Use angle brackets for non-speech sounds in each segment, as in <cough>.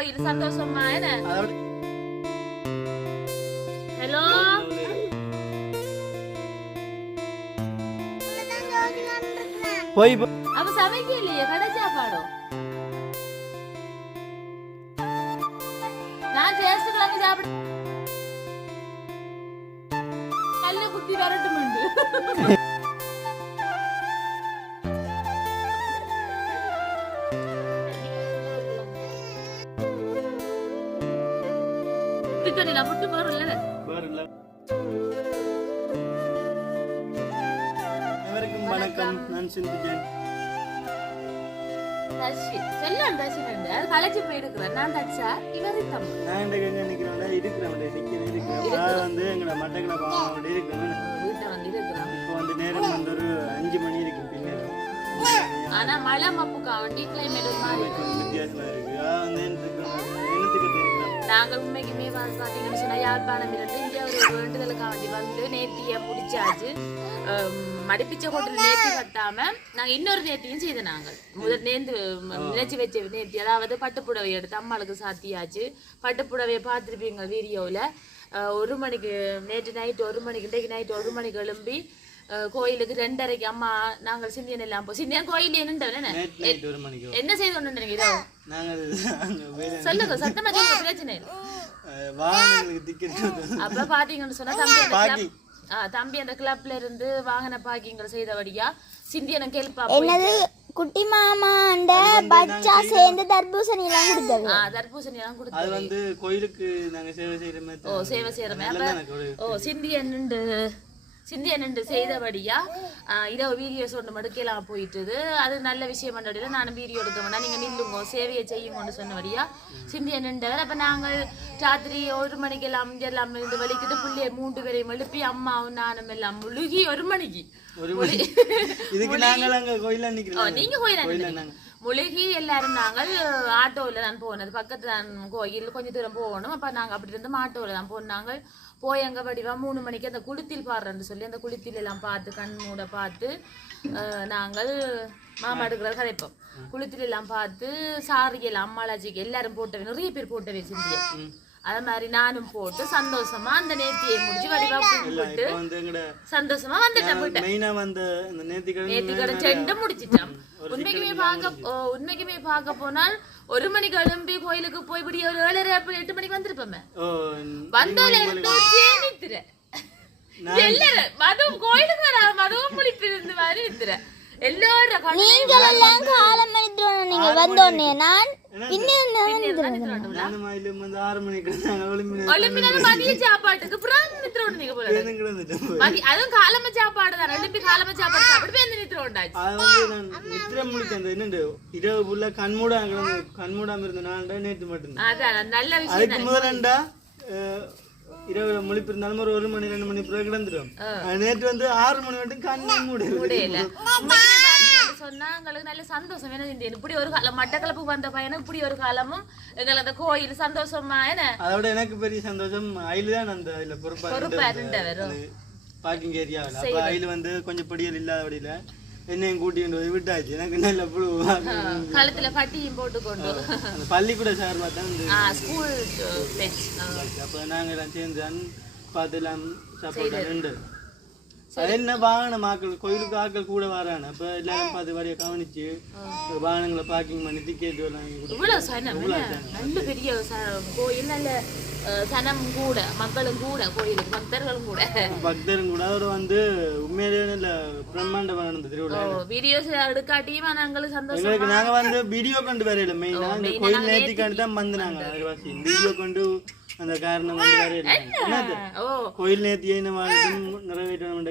கோயில் சந்தோஷமா என்ன அதோட ஹலோ போய் போ- அப்ப சமைக்கலையே கடை சாப்பாடும் நான் டேஸ்ட் கிழங்கு சாப்பிட கல்ல குத்தி வரட்டுமுண்டு புட்டு நான் புட்டு போறேன்ல. வேற இல்ல. அனைவருக்கும் வணக்கம். நான் சிந்திஜன் போயிருக்கிறேன். நான் தச்சா இவரு நான் எங்க நிக்கிறேன் இருக்கிறேன். நான் வந்து எங்களோட மட்டக்களை பாவோட இருக்கிறேன் வீட்டை வந்து இருக்கிறோம் இப்போ வந்து நேரம் வந்து ஒரு அஞ்சு மணி இருக்கு பின்னர் ஆனா மழை மப்புக்கா வண்டி கிளைமேட் ஒரு மாதிரி கொஞ்சம் வித்தியாசமா இருக்கு. வந்து நாங்கள் உண்மைக்குமே வந்து பாத்தீங்கன்னு சொன்னா யாழ்ப்பாணம் இருந்து இங்கே ஒரு வேண்டுதலுக்கா வண்டி வந்து நேத்திய முடிச்சாச்சு. மடிப்பிச்ச ஹோட்டல் நேத்தி கட்டாம நாங்க இன்னொரு நேத்தியும் செய்த நாங்கள். முதல் நேந்து நினைச்சு வச்ச நேத்தி அதாவது பட்டுப்புடவை எடுத்து அம்மாளுக்கு சாத்தியாச்சு. பட்டுப்புடவையை பார்த்துருப்பீங்க வீடியோவில் ஒரு மணிக்கு நேற்று நைட் ஒரு மணிக்கு இன்றைக்கு நைட் ஒரு மணிக்கு எழும்பி கோயிலுக்கு ரெண்டரைக்கு அம்மா நாங்கள் சிந்தியன் எல்லாம் போ சிந்தியன் கோயில் என்னண்டவன் என்ன செய்து கொண்டு இதோ சொல்லுங்க சத்தமா சொல்லுங்க பிரச்சனை அப்ப பாத்தீங்கன்னு சொன்னா தம்பி அந்த ஆ, தம்பி அந்த கிளப்ல இருந்து வாகன பார்க்கிங்கள் செய்தபடியா சிந்தியன கேள்பா என்னது குட்டி மாமாண்ட பச்சா சேர்ந்து தர்பூசணி எல்லாம் கொடுத்தது தர்பூசணி எல்லாம் அது கொடுத்து வந்து கோயிலுக்கு நாங்க சேவை செய்யற மாதிரி ஓ சேவை நல்லதானே கோயில் ஓ சிந்தியன் சிந்தியன் செய்தபடியா ஆ, இரவு வீடியோஸ் ஒன்று மடுக்கலாம் போயிட்டுது. அது நல்ல விஷயம் பண்ணடியில் நானும் வீடியோ எடுக்க வேண்டாம் நீங்கள் நில்லுங்க சேவையை செய்யுங்கன்னு சொன்னபடியா சிந்தியன் நின்றவர் அப்போ நாங்கள் ராத்திரி ஒரு மணிக்கு எல்லாம் இருந்து வலிக்கிட்டு பிள்ளைய மூன்று பேரையும் எழுப்பி அம்மாவும் நானும் எல்லாம் முழுகி ஒரு மணிக்கு. நாங்கள் நீங்க கோயில முழுகி எல்லாரும் நாங்கள் ஆட்டோவில் தான் போனது. பக்கத்துல தான் கோயில். கொஞ்சம் தூரம் போகணும். அப்ப நாங்க அப்படி இருந்து ஆட்டோவில் தான் போனாங்க போய் அங்க வடிவா மூணு மணிக்கு அந்த குளித்தில் பாடுறேன்னு சொல்லி அந்த குளித்தில் எல்லாம் பார்த்து கண் மூட பார்த்து நாங்கள் மாமா எடுக்கிற கதைப்போம் குளித்தில் எல்லாம் பார்த்து சாரி எல்லாம் அம்மாளாச்சிக்கு எல்லாரும் போட்டவே நிறைய பேர் போட்டவே சிந்திய அதே மாதிரி நானும் போட்டு சந்தோஷமா அந்த நேர்த்தியை முடிச்சு வடிவா எங்கட சந்தோஷமா வந்துட்டேன் வீட்டை மெயினா வந்த இந்த நேத்திக்கிழமை நேத்திக்கடை செண்டு முடிச்சிட்டான். உண்மைக்குமே பார்க்க உண்மைக்குமே பார்க்க போனால் ஒரு மணிக்கு எழும்பி கோயிலுக்கு போய் இப்படி ஒரு ஏழரை எட்டு மணிக்கு வந்திருப்போமே. வந்தோல இருந்து எல்லாரும் மதுவும் கோயிலுக்கு வர மதுவும் முழிப்பு இருந்து மாதிரி நித்துற எல்லாரும் காலம் வந்தோடனே நான் அதுவும் காலம சாப்பாடு தான். எழுப்பி காலம சாப்பாடு சாப்பிட்டு போய் வந்து நித்துறோண்டாச்சு அது வந்து நான் நித்திர முழிக்க அந்த என்னண்டு இரவு கிடந்து கண்மூடாம இருந்த நாள்டா நேற்று மட்டும்தான். அதான் நல்ல விஷயம் அதுக்கு முதலண்டா அஹ், இரவு முழிப்பு இருந்தாலும் ஒரு ஒரு மணி ரெண்டு மணி பிறகு கிடந்துடும் நேற்று வந்து ஆறு மணி மட்டும் கண்ணே மூடல. முடியல சொன்னா எங்களுக்கு நல்ல சந்தோஷம். என்ன இப்படி ஒரு காலம் மட்டக்களப்பு வந்த பையனும் இப்படி ஒரு காலமும் எங்களுக்கு அந்த கோயில் சந்தோஷமா என்ன? அதோட எனக்கு பெரிய சந்தோஷம் அயிலு தான் அந்த இதுல பொறுப்பா பொறுப்பா இருந்தவர். பார்க்கிங் ஏரியாவில் அப்போ அயிலு வந்து கொஞ்சம் படியல் இல்லாத வழியில என்னையும் கூட்டிட்டு போய் விட்டாச்சு. எனக்கு நல்ல புழு கழுத்துல பட்டியும் போட்டுக்கொண்டு அந்த பள்ளிக்கூட இந்த ஆ, ஸ்கூல் அப்போ நாங்கள் எல்லாம் சேர்ந்து அன் பார்த்து எல்லாம் சாப்பாடு ரெண்டு என்ன வாகனம்? ஆக்கள் கோயிலுக்கு ஆக்கள் கூட வரானு. அப்போ எல்லாரும் பார்த்து வரைய கவனிச்சு வாகனங்களை பார்க்கிங் பண்ணி டிக்கெட் இவ்வளவு சனம்? நல்ல பெரிய கோயில் நல்ல சனம் கூட மக்களும் கூட கோயிலுக்கு பக்தர்களும் கூட. பக்தரும் கூட. அதோட வந்து உண்மையிலேயே நல்ல பிரம்மாண்டமாக நடந்த திருவிழா வீடியோஸ் எடுக்காட்டியும் நாங்களும் சந்தோஷம் எங்களுக்கு நாங்க வந்து வீடியோ கொண்டு வரையில மெயினா இந்த கோயில் நேர்த்திக்காண்டி தான் வந்து நாங்க அரைவாசி வீடியோ கொண்டு அந்த காரணம் வரையில என்னது? ஓ. கோயில் நேர்த்தியை நம்ம நிறைவேற்றணும்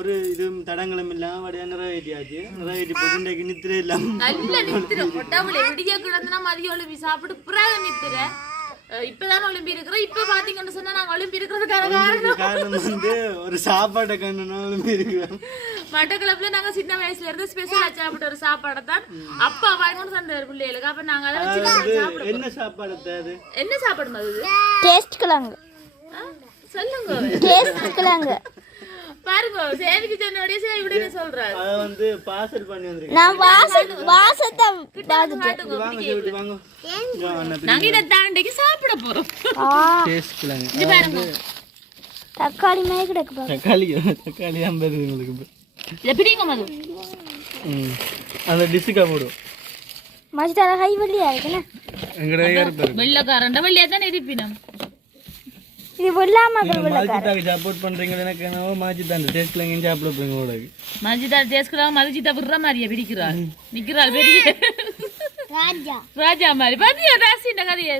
ஒரு இதுவும் தடங்களும் இல்லாம வடியா நிறைவேற்றியாச்சு. நிறைவேற்றி போட்டு இன்றைக்கு நித்திரை இல்லாம நல்ல நித்திர. மொட்டாமல விடிய கிடந்தனா மதியம் ஒளிம்பி சாப்பிட்டு பிறகு நித்திர. இப்பதான் ஒளிம்பி இருக்கிறோம். இப்ப பாத்தீங்கன்னு சொன்னா நாங்க ஒளிம்பி இருக்கிறதுக்கான காரணம். வந்து ஒரு சாப்பாட்டை கண்டுனாலும் இருக்கிறோம். மட்டக்களப்புல நாங்க சின்ன வயசுல இருந்து ஸ்பெஷலா சாப்பிட்ட ஒரு சாப்பாடை தான் அப்பா வாங்கணும் தந்தார் பிள்ளைகளுக்கு. அப்ப நாங்க அதை வச்சு சாப்பிடுவோம் என்ன சாப்பாடு என்ன சாப்பாடு அது? டேஸ்ட் கிழங்கு. சொல்லுங்க. டேஸ்ட் கிழங்கு. பாருங்க சேவிக்கு சொன்னோடய சேவி விடுன்னு சொல்றாரு? அதை வந்து பார்சல் பண்ணி வந்திருக்கேன் நான் வாசத்தை வாங்க வாங்க. வாங்க, நாங்க இதை தாண்டிக்கு சாப்பிட போறோம். ஆ. டேஸ்ட்லாங்க இது பாருங்க. தக்காளி மாதிரி கிடக்கு. தக்காளி தக்காளி உங்களுக்கு பிடிங்க மது. ம். அந்த எங்கட வெள்ளக்காரண்ட வெள்ளையா தான் இருப்பினம். இது சப்போர்ட் பண்றீங்க எனக்கு என்னவோ மாஜித்தா அந்த டேஸ்ட்ல எங்கேயும் சாப்பிட போறீங்க உங்களுக்கு மஜிதா தேஸ்குலாம் மதுஜிதா விடுற மாதிரியா பிடிக்கிறாள். நிக்கிறாள் பெரிய ராஜா. ராஜா மாதிரி. பாத்தியா ராசின கதைய?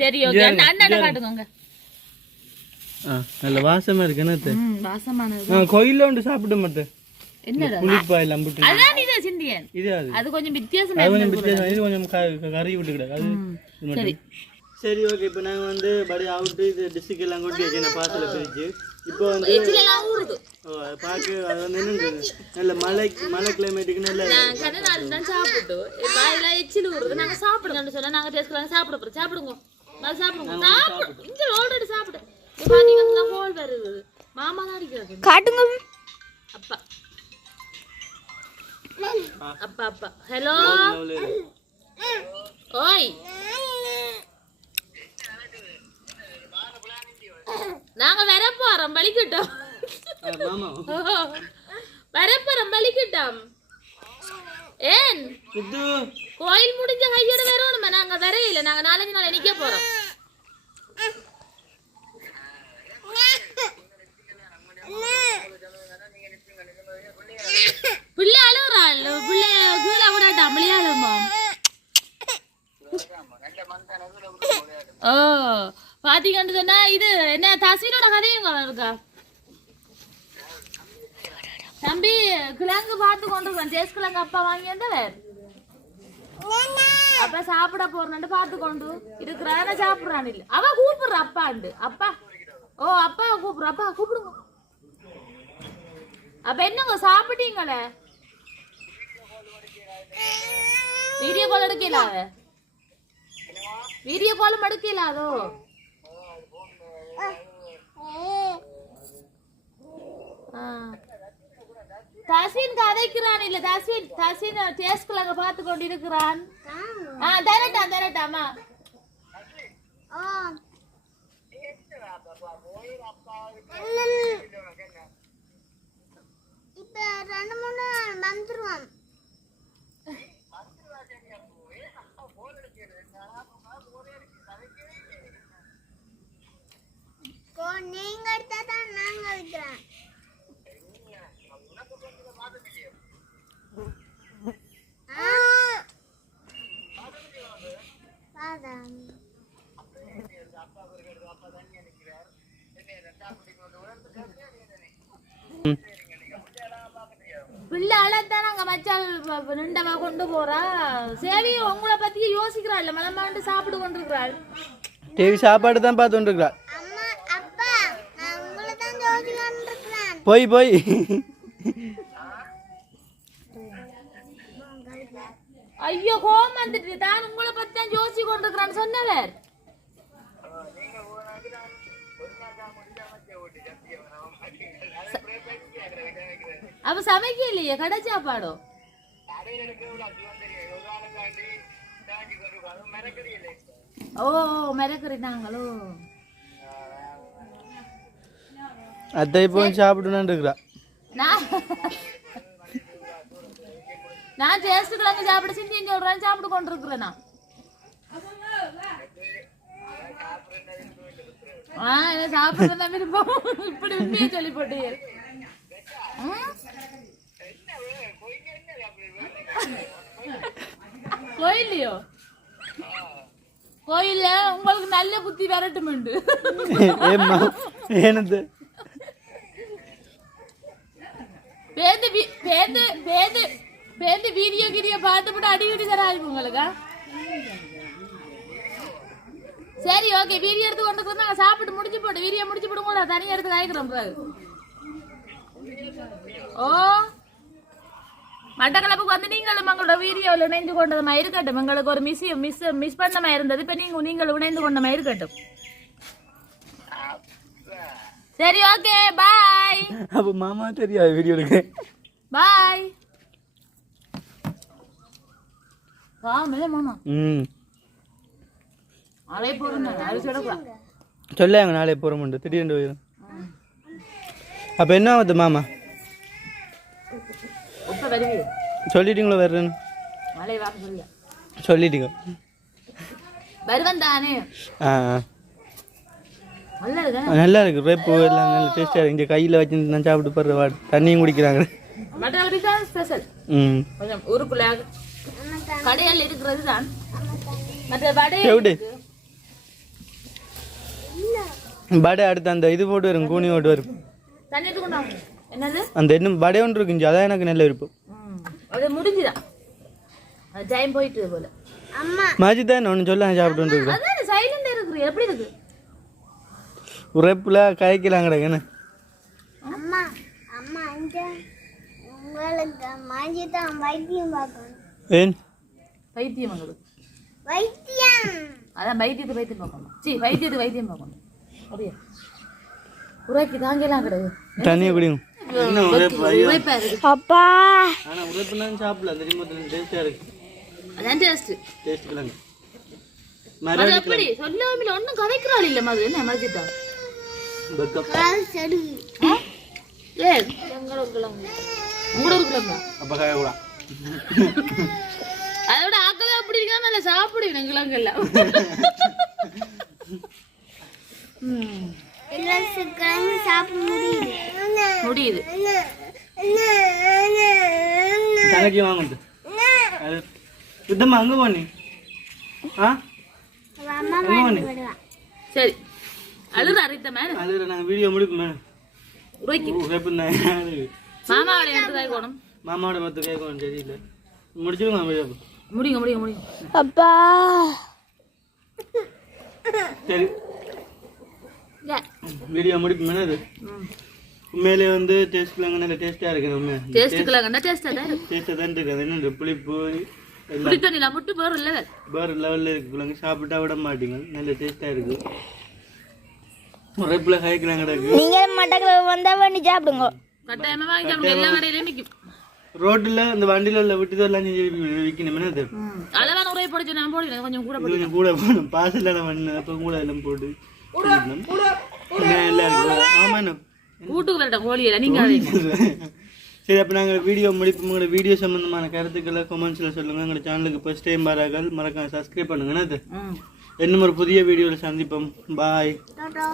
சரி ஓகே அண்ணா காட்டுங்க நல்ல வாசமா இருக்கு வாசமானது கோயில்ல உண்டு சாப்பிட மாட்டேன் என்னடா? புளிப்பாயில் அம்புட்டு அதான் இது சிந்தியன். இது அது. அது கொஞ்சம் வித்தியாசமா அது கொஞ்சம் வித்தியாசம் இது கொஞ்சம் க- கறி விட்டு கிடக்கு அது இது மட்டும். சரி. சரி ஓகே இப்போ நாங்கள் வந்து படி அவுட்டு இது டிஸ்ட்ரிக்ட் எல்லாம் கொண்டு வைக்கணும் பாத்தில் பிரிச்சு இப்போ வந்து பார்க்க அது வந்து என்னது நல்ல மழை மழை கிளைமேட்டுக்கு நல்ல நாள் தான் சாப்பிட்டு வாயில எச்சில் ஊறுது நாங்க சாப்பிடுங்கன்னு சொன்னா நாங்க டேஸ்ட்லாம் சாப்பிட போறோம். சாப்பிடுங்க. நான் சாப்பிடுங்க சாப்பிடு. இங்க ஆல்ரெடி சாப்பிடு. இப்ப பாத்தீங்கன்னா கோல் வருது. மாமா தான் அடிக்கிறது காட்டுங்க. அப்பா. அப்பா அப்பா. ஹலோ ஓய். நாங்க வர போறோம் பலிக்கிட்டோம் மாமா வர போறோம் பலிக்கிட்டோம் ஏன் கோயில் முடிஞ்ச கையோட வரணுமா? நாங்க வரையில நாங்க நாலஞ்சு நாள் நிக்க போறோம். பிள்ளை அழுகுறாள் பிள்ளை கீழே விடாட்டா மலையாளமா ஓ பாத்தீங்கன்னு சொன்னா இது என்ன தசீரோட கதையும் இருக்கா தம்பி கிழங்கு பார்த்து கொண்டு இருக்கேன் தேஸ் கிழங்கு அப்பா வாங்கி வந்தவர் அப்ப சாப்பிட போறேன்னு பார்த்து கொண்டு இருக்கிறான சாப்பிடுறான் இல்ல. அவ கூப்பிடுற அப்பாண்டு. அப்பா. ஓ அப்பா கூப்பிடுற. அப்பா கூப்பிடுங்க. அப்ப என்னங்க சாப்பிட்டீங்களே? வீடியோ கால் எடுக்கல? அவ வீடியோ காலும் எடுக்கல அதோ? ஆ. தஸ்வின் கதைக்கிறான் இல்ல தஸ்வின் தஸ்வின் டேஸ்ட்ல அங்க பார்த்து கொண்டு இருக்கிறான் ஆ தரட்டான் தரட்டாமா ஆ. ரெண்டு மூணு வந்துருவான் நீங்க எடுத்தா தான் நாங்க வைக்கிறேன் அதான் பிள்ளை அழத்தான் அங்க மச்சால் நிண்டவா கொண்டு போறா? சேவி உங்களை பத்தி யோசிக்கிறாள் மலமாண்டு சாப்பிட்டு கொண்டிருக்கிறாள். டிவி சாப்பாடு தான் ஜோதிகான் இருக்கிறேன் போய் போய். ஐயோ கோவம் வந்துட்டு தான் உங்களை பத்தி தான் யோசிச்சு கொண்டிருக்கிறான்னு சொன்னவர். அப்ப சமைக்க இல்லையே கடை சாப்பாடோ? ஓ மிரக்குறினாங்களோ அத்தை இப்போ சாப்பிடணும்னு இருக்கிறா நான் நான் டேஸ்ட் கிழங்கு சாப்பிட சிந்தி சொல்றேன் சாப்பிட்டு கொண்டிருக்கிறேன் நான். சாப்பிடுறதா விருப்பம் இப்படி உண்மையை சொல்லி போட்டு கோயில்லையோ? கோயில்ல உங்களுக்கு நல்ல புத்தி வரட்டுமெண்டு ஏம்மா ஏனது? பேந்து பேந்து பேந்து பேந்து வீடியோ கீடியோ பார்த்து போட்டு அடிக்கடி தராது உங்களுக்கு. சரி ஓகே வீடியோ எடுத்து கொண்டு வந்து நாங்கள் சாப்பிட்டு முடிச்சு போட்டு வீடியோ முடிச்சு போடுங்க தனியாக எடுத்து காய்க்கிறோம் பிறகு ஓ மட்டக்களப்புக்கு வந்து நீங்களும் எங்களோட வீடியோவில் இணைந்து கொண்டதுமா இருக்கட்டும். எங்களுக்கு ஒரு மிஸ் மிஸ் மிஸ் பண்ணமா இருந்தது. இப்போ நீங்கள் நீங்கள் இணைந்து கொண்டமா இருக்கட்டும். சரி ஓகே பாய் அப்போ மாமா தெரியாது வீடியோ எடுக்க பாய் மாமா. ம். சொல்லாங்க நாளை போகிறோம்ண்டு திடீர்னு போயிடும் அப்போ என்ன ஆகுது மாமா? சொல்லிட்டீங்களோ வர்றேன்னு சொல்லிட்டீங்க. நல்லா இருக்கு? ரேப்பு எல்லாம் நல்ல டேஸ்ட்டாக இருக்கு. இங்கே கையில் வச்சு நான் சாப்பிட்டு போடுற வாடு தண்ணியும் குடிக்கிறாங்க. ம். ஊருக்குள்ள கடையில் இருக்கிறது தான் மற்ற வடை எப்படி படை அடுத்து அந்த இது போட்டு வரும் கூனி போட்டு வரும். அந்த இன்னும் படை ஒன்று இருக்குஞ்சு அதான் எனக்கு நல்ல விருப்பம். அது முடிஞ்சுதான் டைம் போயிட்டு போல. அம்மா. மாஜி தான் ஒன்று சொல்ல சாப்பிட்டு இருக்கு எப்படி இருக்கு உரைப்பில் காய்க்கலாம் கிடக்குன்னு அம்மா அம்மா இந்த உங்களுக்கு மாஞ்சி தான் வைத்தியம் பார்க்கணும். ஏன்? உங்களுக்கு வைத்தியம். அதான் வைத்தியத்தை வைத்தியம் பார்க்கணும். சரி வைத்தியத்தை வைத்தியம் பார்க்கணும். அப்படியா. உரைக்கு தாங்கலாம் கிடையாது. தண்ணியை இருக்கு அப்பா. ஆனால் உரைப்புலாம் சாப்பிடல. அந்த ரிமோட்டில் டேஸ்ட்டாக இருக்கு. அதான் டேஸ்ட் டேஸ்ட் கிழங்கு அது மறுபடியும் எப்படி? சொல்லாமல் ஒன்றும் கதைக்கிறாள் இல்லை மது. என்ன மறைச்சிட்டா பக்கம் சரி ஏ எங்களோட கிழங்கு உங்களோட கிழங்கா அப்போ காயக்கூடாது அதோட ஆக்கவே அப்படி இருக்கா நல்லா சாப்பிடுவேன் கிழங்கு <laughs> எல்லாம் ம், எல்லாத்துக்கும் சாப்பிட முடியுது. தலைக்கு வாங்க அது சுத்தமாக அங்கே போனி ஆ? அங்கே போனி சரி. அழுது அரைத்த மேல. அதில் நாங்கள் வீடியோ முடிப்போமே உரைக்கு உரைப்பு தான். மாமாவோட எடுத்து தாய்க்கணும் மாமாவோட மற்ற கேட்கணும் தெரியல. முடிச்சிருமா வீடியோ முடியுங்க முடியுங்க முடியுங்க அப்பா. சரி. வீடியோ முடிப்போமே அது. ம். உண்மையிலே வந்து டேஸ்ட்லாம் நல்ல டேஸ்ட்டாக இருக்குது டேஸ்ட் கிழங்குன்னா டேஸ்ட்டாக தான் டேஸ்ட்டாக தான் இருக்குது. அது என்ன புளிப்பு எல்லாம். புளி தண்ணியில் முட்டு போகிற இல்லை வேறு லெவலில் இருக்கு பிள்ளைங்க சாப்பிட்டா விட மாட்டீங்க. நல்ல டேஸ்ட்டாக இருக்குது உரைப்பில் காய்க்கிறாங்க கிடக்கு. நீங்க மட்டக்களை வந்தா பண்ணி சாப்பிடுங்க. கட்டாயமாக வாங்கி சாப்பிடுங்க எல்லா கடையிலையும் ரோட்டில் இந்த வண்டியில் உள்ள விட்டு எல்லாம் விற்கணுமே அது. அளவான உரை போடுச்சு நான் போடுவேன். கொஞ்சம் கூட கொஞ்சம் கூட போகணும் பாசலான மண் அப்போ கூட எல்லாம் போட்டு. கூட்டுக்கு வரட்டும் கோழியில சரி அப்போ நாங்கள் வீடியோ முடிப்பு உங்களோட வீடியோ சம்மந்தமான கருத்துக்களை கமெண்ட்ஸில் சொல்லுங்கள் எங்களோட சேனலுக்கு ஃபஸ்ட் டைம் வரார்கள் மறக்காம சப்ஸ்கிரைப் பண்ணுங்கண்ணா அது இன்னும் ஒரு புதிய வீடியோவில் சந்திப்போம். பாய் டாடா.